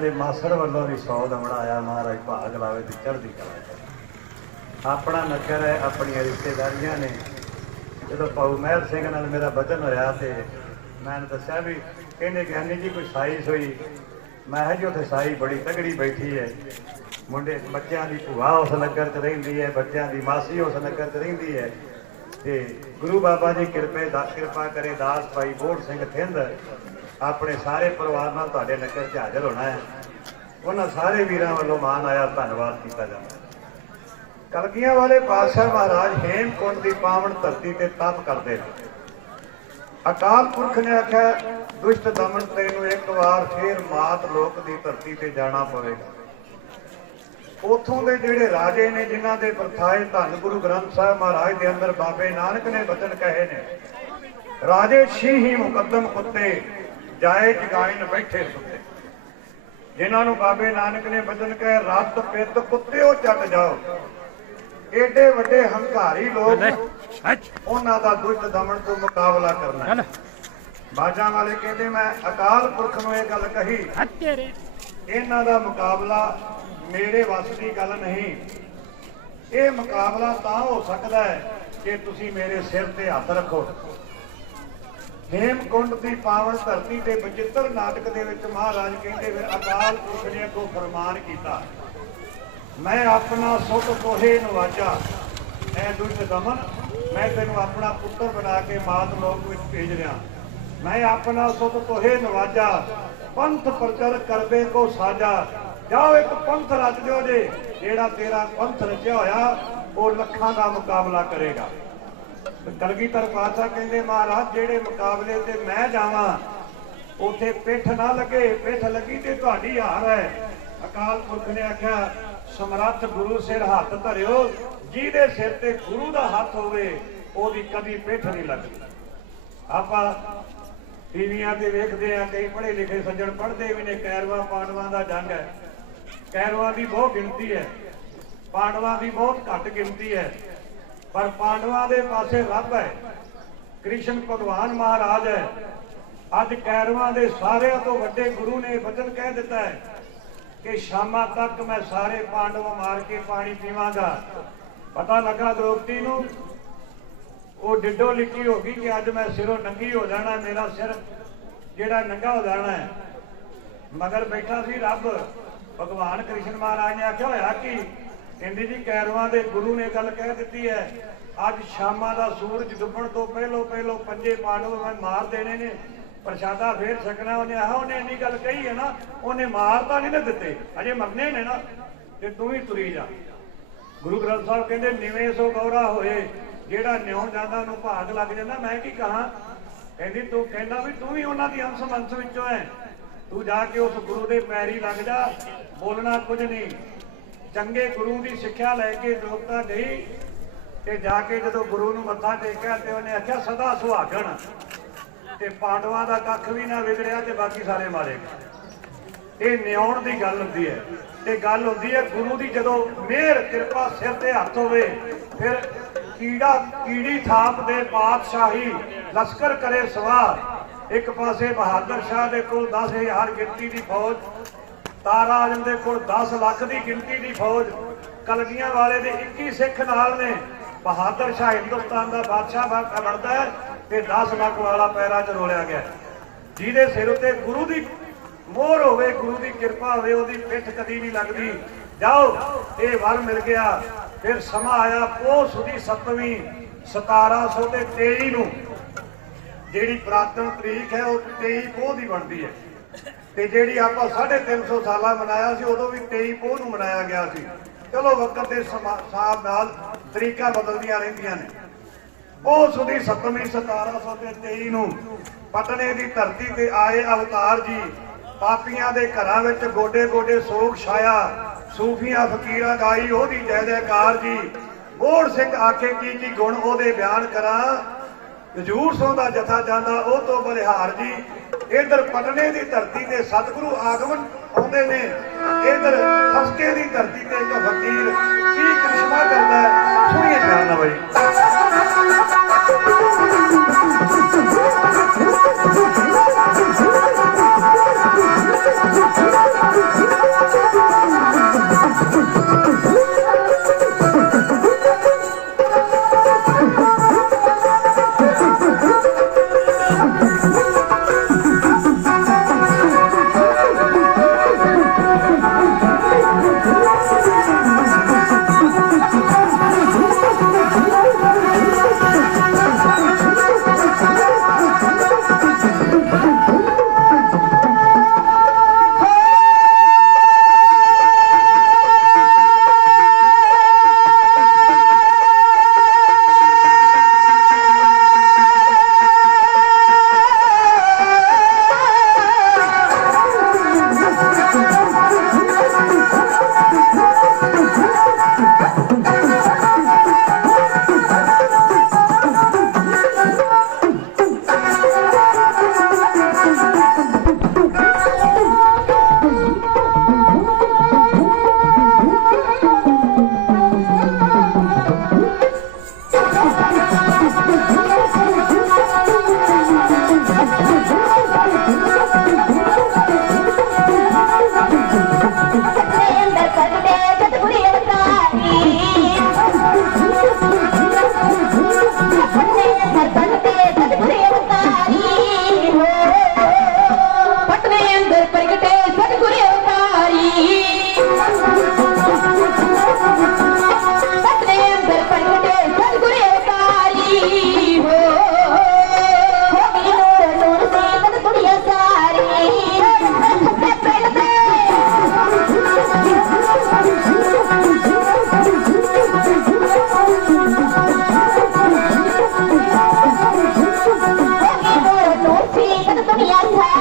ਸਤਿਕਾਰਯੋਗ ਦੇ ਮਾਸੜ ਵੱਲੋਂ ਵੀ 100 ਦਮੜਾ ਆਇਆ, ਮਹਾਰਾਜ ਭਾਗ ਲਾਵੇ ਤੇ ਚੜ੍ਹਦੀ ਕਲਾ ਆਪਣਾ ਨਗਰ ਹੈ, ਆਪਣੀਆਂ ਰਿਸ਼ਤੇਦਾਰੀਆਂ ਨੇ। ਜਦੋਂ ਪਾਉ ਮਹਿਲ ਸਿੰਘ ਨਾਲ ਮੇਰਾ ਬਚਨ ਹੋਇਆ ਤੇ ਮੈਂ ਦੱਸਿਆ ਵੀ ਕਹਿੰਦੇ ਗਿਆਨੀ ਜੀ, ਕੋਈ ਸਾਈ ਸੋਈ? ਮੈਂ ਕਿਹਾ ਜੀ, ਉੱਥੇ ਸਾਈ ਬੜੀ ਤਗੜੀ ਬੈਠੀ ਹੈ। ਮੁੰਡੇ, ਬੱਚਿਆਂ ਦੀ ਭੂਆ ਉਸ ਨਗਰ 'ਚ ਰਹਿੰਦੀ ਹੈ, ਬੱਚਿਆਂ ਦੀ ਮਾਸੀ ਉਸ ਨਗਰ 'ਚ ਰਹਿੰਦੀ ਹੈ। ਤੇ ਗੁਰੂ ਬਾਬਾ ਜੀ ਕਿਰਪੇ ਦਾ ਕਿਰਪਾ ਕਰੇ ਦਾਸ ਭਾਈ ਬੋੜ ਸਿੰਘ ਥਿੰਦ ਆਪਣੇ ਸਾਰੇ ਪਰਿਵਾਰ ਨਾਲ ਤੁਹਾਡੇ ਨਗਰ 'ਚ ਹਾਜ਼ਰ ਹੋਣਾ ਹੈ। ਉਹਨਾਂ ਸਾਰੇ ਵੀਰਾਂ ਵੱਲੋਂ ਮਾਨ ਆਇਆ, ਧੰਨਵਾਦ ਕੀਤਾ ਜਾਂਦਾ ਕਲਗੀਆਂ ਵਾਲੇ ਪਾਤਸ਼ਾਹ ਮਹਾਰਾਜ ਹੇਮਕੁੰਡ ਦੀ ਪਾਵਨ ਧਰਤੀ ਤੇ ਤਪ ਕਰਦੇ ਨੇ। ਅਕਾਲ ਪੁਰਖ ਨੇ ਆਖਿਆ, ਦੁਸ਼ਟ ਦਮਨ ਤੈਨੂੰ ਇੱਕ ਵਾਰ ਫੇਰ ਮਾਤ ਲੋਕ ਦੀ ਧਰਤੀ ਤੇ ਜਾਣਾ ਪਵੇਗਾ। ਉਥੋਂ ਦੇ ਜਿਹੜੇ ਰਾਜੇ ਨੇ, ਜਿਨ੍ਹਾਂ ਦੇ ਪ੍ਰਥਾਏ ਧੰਨ ਗੁਰੂ ਗ੍ਰੰਥ ਸਾਹਿਬ ਮਹਾਰਾਜ ਦੇ ਅੰਦਰ ਬਾਬੇ ਨਾਨਕ ਨੇ ਬਚਨ ਕਹੇ ਨੇ, ਰਾਜੇ ਛੀ ਹੀ ਮੁਕੱਦਮ ਕੁੱਤੇ ਜਾਏ ਜਗਾਇਨ ਬੈਠੇ ਸੁੱਤੇ। ਜਿਨ੍ਹਾਂ ਨੂੰ ਬਾਬੇ ਨਾਨਕ ਨੇ ਬਚਨ ਕਹੇ ਰੱਤ ਪਿੱਤ ਕੁੱਤਿਓ ਚੱਟ ਜਾਓ। ਏਡੇ ਵੱਡੇ ਹੰਕਾਰੀ ਲੋਕ ਉਹਨਾਂ ਦਾ ਦੁਸ਼ਟ ਦਮਨ ਤੋਂ ਮੁਕਾਬਲਾ ਕਰਨਾ। ਹੈ। ਬਾਜਾਂ ਵਾਲੇ ਕਹਿੰਦੇ ਮੈਂ ਅਕਾਲ ਪੁਰਖ ਨੂੰ ਇਹ ਗੱਲ ਕਹੀ। ਇਹਨਾਂ ਦਾ ਮੁਕਾਬਲਾ ਮੇਰੇ ਵੱਸ ਦੀ ਗੱਲ ਨਹੀਂ। ਇਹ ਮੁਕਾਬਲਾ ਤਾਂ ਹੋ ਸਕਦਾ ਹੈ ਜੇ ਤੁਸੀਂ ਮੇਰੇ ਸਿਰ ਤੇ ਹੱਥ ਰੱਖੋ। ਹੇਮਕੁੰਡ ਦੀ ਪਾਵਨ ਧਰਤੀ ਤੇ ਬਚਿੱਤਰ ਨਾਟਕ ਦੇ ਵਿੱਚ ਮਹਾਰਾਜ ਕਹਿੰਦੇ ਫਿਰ ਅਕਾਲ ਪੁਰਖ ਨੇ ਕੋ ਫਰਮਾਨ ਕੀਤਾ, ਮੈਂ ਆਪਣਾ ਸੁਖ ਕੋਹੇ ਨਵਾਜਾ ਐ ਦੁਸ਼ਟ ਦਮਨ, ਮੈਂ ਤੈਨੂੰ ਆਪਣਾ ਪੁੱਤਰ ਬਣਾ ਕੇ ਮਾਤ ਲੋਕ ਵਿੱਚ ਭੇਜ ਰਿਹਾ। ਮੈਂ ਆਪਣਾ ਸੁਖ ਕੋਹੇ ਨਵਾਜਾ, ਪੰਥ ਪ੍ਰਚਰ ਕਰਵੇ ਕੋ ਸਾਜਾ, ਜਾਓ ਇੱਕ ਪੰਥ ਰਚ ਦਿਓ ਜੇ, ਜਿਹੜਾ ਤੇਰਾ ਪੰਥ ਰਚਿਆ ਹੋਇਆ, ਉਹ ਲੱਖਾਂ ਦਾ ਮੁਕਾਬਲਾ ਕਰੇਗਾ। ਕਲਗੀਧਰ ਪਾਤਸ਼ਾਹ ਕਹਿੰਦੇ, ਮਹਾਰਾਜ, ਜਿਹੜੇ ਮੁਕਾਬਲੇ ਤੇ ਮੈਂ ਜਾਵਾਂ, ਉਥੇ ਪਿੱਠ ਨਾ ਲੱਗੇ, ਪਿੱਠ ਲੱਗੀ ਤੇ ਤੁਹਾਡੀ ਹਾਰ ਹੈ। ਅਕਾਲ ਪੁਰਖ ਨੇ ਆਖਿਆ, ਸਮਰੱਥ ਗੁਰੂ ਸਿਰ ਹੱਥ ਧਰਿਓ, ਜਿਹਦੇ ਸਿਰ ਤੇ ਗੁਰੂ ਦਾ ਹੱਥ ਹੋਵੇ, ਉਹਦੀ ਕਦੀ ਪਿੱਠ ਨਹੀਂ ਲੱਗਦੀ। ਆਪਾਂ ਟੀਵੀਆਂ ਤੇ ਵੇਖਦੇ ਆ ਕਈ ਪੜ੍ਹੇ ਲਿਖੇ ਸੱਜਣ ਪੜ੍ਹਦੇ ਵੀ ਨੇ, ਕੈਰਵਾ ਪਾਂਡਵਾਂ ਦਾ ਜੰਗ ਹੈ। ਕੈਰਵਾ ਦੀ ਬਹੁਤ ਗਿਣਤੀ ਹੈ। ਪਾਂਡਵਾਂ ਦੀ ਬਹੁਤ ਘੱਟ ਗਿਣਤੀ ਹੈ। ਪਰ ਪਾਂਡਵਾਂ ਦੇ ਪਾਸੇ ਰੱਬ ਹੈ। ਕ੍ਰਿਸ਼ਨ ਭਗਵਾਨ ਮਹਾਰਾਜ ਹੈ। ਅੱਜ ਕੈਰਵਾਂ ਦੇ ਸਾਰਿਆਂ ਤੋਂ ਵੱਡੇ ਗੁਰੂ ਨੇ ਵਚਨ ਕਹਿ ਦਿੱਤਾ ਹੈ ਕਿ ਸ਼ਾਮਾਂ ਤੱਕ ਮੈਂ ਸਾਰੇ ਪਾਂਡਵ ਮਾਰ ਕੇ ਪਾਣੀ ਪੀਵਾਂਗਾ। ਪਤਾ ਲੱਗਾ ਦ੍ਰੋਪਦੀ ਨੂੰ, ਉਹ ਡਿੱਡੋ ਲਿਖੀ ਹੋ ਗਈ ਕਿ ਅੱਜ ਮੈਂ ਸਿਰੋਂ ਨੰਗੀ ਹੋ ਜਾਣਾ, ਮੇਰਾ ਸਿਰ ਜਿਹੜਾ ਨੰਗਾ ਹੋ ਜਾਣਾ ਹੈ। ਮਗਰ ਬੈਠਾ ਸੀ ਰੱਬ। ਭਗਵਾਨ ਕ੍ਰਿਸ਼ਨ ਮਹਾਰਾਜ ਨੇ ਆਖਿਆ ਹੋਇਆ ਕਿ ਕਹਿੰਦੀ ਜੀ ਕੈਰਵਾਂ ਦੇ ਗੁਰੂ ਨੇ ਗੱਲ ਕਹਿ ਦਿੱਤੀ ਹੈ, ਅੱਜ ਸ਼ਾਮਾਂ ਦਾ ਸੂਰਜ ਡੁੱਬਣ ਤੋਂ ਪਹਿਲੋ ਪਹਿਲੋ ਪੰਜੇ ਪਾਂਡਵ ਮੈਂ ਮਾਰ ਦੇਣੇ ਨੇ, ਪ੍ਰਸ਼ਾਦਾ ਫੇਰ ਸਕਣਾ ਉਹਨੇ, ਆਹ ਉਹਨੇ ਇੰਨੀ ਗੱਲ ਕਹੀ ਹੈ ਨਾ, ਉਹਨੇ ਮਾਰ ਤਾਂ ਨਹੀਂ ਨਾ ਦਿੱਤੇ, ਅਜੇ ਮਰਨੇ ਨੇ ਨਾ, ਤੇ ਤੂੰ ਵੀ ਤੁਰੀ ਜਾ। ਗੁਰੂ ਗ੍ਰੰਥ ਸਾਹਿਬ ਕਹਿੰਦੇ, ਨਿਵੇਂ ਸੋ ਗੌਰਾ ਹੋਏ, ਜਿਹੜਾ ਨਿਉ ਜਾਂਦਾ ਨੂੰ ਭਾਗ ਲੱਗ ਜਾਂਦਾ। ਮੈਂ ਕੀ ਕਹਾਂ? ਕਹਿੰਦੀ, ਤੂੰ ਕਹਿੰਦਾ ਵੀ ਤੂੰ ਵੀ ਉਹਨਾਂ ਦੀ ਅੰਸ਼ ਮੰਸ ਵਿੱਚੋਂ ਹੈ। ਤੂੰ ਜਾ ਕੇ ਉਸ ਗੁਰੂ ਦੇ ਪੈਰੀ ਲੱਗ ਜਾ, ਬੋਲਣਾ ਕੁਝ ਨਹੀਂ। ਚੰਗੇ ਗੁਰੂ ਦੀ ਸਿੱਖਿਆ ਲੈ ਕੇ ਲੋਕਤਾ ਗਈ ਤੇ ਜਾ ਕੇ ਜਦੋਂ ਗੁਰੂ ਨੂੰ ਮੱਥਾ ਟੇਕਿਆ ਤੇ ਉਹਨੇ ਆਖਿਆ, ਸਦਾ ਸੁਹਾਗਣ। ਤੇ ਪਾਂਡਵਾਂ ਦਾ ਕੱਖ ਵੀ ਨਾ ਵਿਗੜਿਆ ਤੇ ਬਾਕੀ ਸਾਰੇ ਮਾਰੇ ਇਹ ਨਿਆਉਣ ਦੀ ਗੱਲ ਹੁੰਦੀ ਹੈ। ਤੇ ਗੱਲ ਹੁੰਦੀ ਹੈ, ਗੁਰੂ ਦੀ ਜਦੋਂ ਮਿਹਰ, ਕਿਰਪਾ ਸਿਰ ਤੇ ਹੱਥ ਹੋਵੇ, ਫਿਰ ਕੀੜਾ, ਕੀੜੀ ਥਾਪ ਦੇ ਬਾਦਸ਼ਾਹੀ ਲਸ਼ਕਰ ਕਰੇ ਸਵਾਰ। ਇੱਕ ਪਾਸੇ ਬਹਾਦਰ ਸ਼ਾਹ ਦੇ ਕੋਲ 10000 ਗਿਣਤੀ ਦੀ ਫੌਜ ਤਾਰਾ ਆਜਮ ਦੇ ਕੋਲ 10 ਲੱਖ ਦੀ ਗਿਣਤੀ ਦੀ ਫੌਜ, ਕਲਗੀਆਂ ਵਾਲੇ ਦੇ 21 ਸਿੱਖ ਨਾਲ ਨੇ। ਬਹਾਦਰ ਸ਼ਾਹ ਹਿੰਦੁਸਤਾਨ ਦਾ ਬਾਦਸ਼ਾਹ ਬਣਦਾ ਹੈ ਤੇ 10 ਲੱਖ ਵਾਲਾ ਪੈਰਾਂ 'ਚ ਰੋਲਿਆ ਗਿਆ। ਜਿਹਦੇ ਸਿਰ ਉੱਤੇ ਗੁਰੂ ਦੀ ਮੋਹਰ ਹੋਵੇ, ਗੁਰੂ ਦੀ ਕਿਰਪਾ ਹੋਵੇ, ਉਹਦੀ ਪਿੱਠ ਕਦੀ ਨਹੀਂ ਲੱਗਦੀ। ਜਾਓ, ਇਹ ਵਰ ਮਿਲ ਗਿਆ। ਫਿਰ ਸਮਾਂ ਆਇਆ ਪੋਸ ਦੀ 7ਵੀਂ 1723 ਨੂੰ। ਜਿਹੜੀ ਪ੍ਰਾਤਨ ਤਰੀਕ ਹੈ, ਉਹ 23 ਪੋਹ ਦੀ ਬਣਦੀ ਹੈ। ਤੇ ਜਿਹੜੀ ਆਪਾਂ 350 ਸਾਲਾਂ ਮਨਾਇਆ ਸੀ, ਉਦੋਂ ਵੀ 23 ਪੋਹ ਨੂੰ ਮਨਾਇਆ ਗਿਆ ਸੀ। ਚਲੋ, ਵਕਤ ਦੇ ਸਮਾ- ਨਾਲ ਤਰੀਕਾਂ ਬਦਲਦੀਆਂ ਰਹਿੰਦੀਆਂ ਨੇ। ਉਹ ਸੁਦੀ 7ਵੀਂ 1723 ਨੂੰ ਪਟਨੇ ਦੀ ਧਰਤੀ ਤੇ ਆਏ ਅਵਤਾਰ ਜੀ, ਪਾਪੀਆਂ ਦੇ ਘਰਾਂ ਵਿੱਚ ਗੋਡੇ ਗੋਡੇ ਸੋਗ ਛਾਇਆ, ਸੂਫੀਆਂ ਫਕੀਰਾਂ ਗਾਈ ਉਹਦੀ ਜੈ ਜੈਕਾਰ ਜੀ। ਬੋੜ ਸਿੰਘ ਆਖੇ, ਕੀ ਕੀ ਗੁਣ ਉਹਦੇ ਬਿਆਨ ਕਰਾਂ? ਹਜੂਰ ਸੋਂ ਦਾ ਜਥਾ ਜਾਂਦਾ ਉਹ ਤੋਂ ਬਲਿਹਾਰ ਜੀ। ਇਧਰ ਪਟਨੇ ਦੀ ਧਰਤੀ ਤੇ ਸਤਿਗੁਰੂ ਆਗਮਨ ਆਉਂਦੇ ਨੇ, ਇਧਰ ਫਸਕੇ ਦੀ ਧਰਤੀ ਤੇ ਇੱਕ ਫਕੀਰ ਕੀ ਕ੍ਰਿਸ਼ਮਾ ਕਰਦਾ ਸੁਣੀਏ ਪਿਆਰ ਨਾਲ ਬਾਈ। ਸਤਿਗੁਰੀ ਅਸਾਰੀ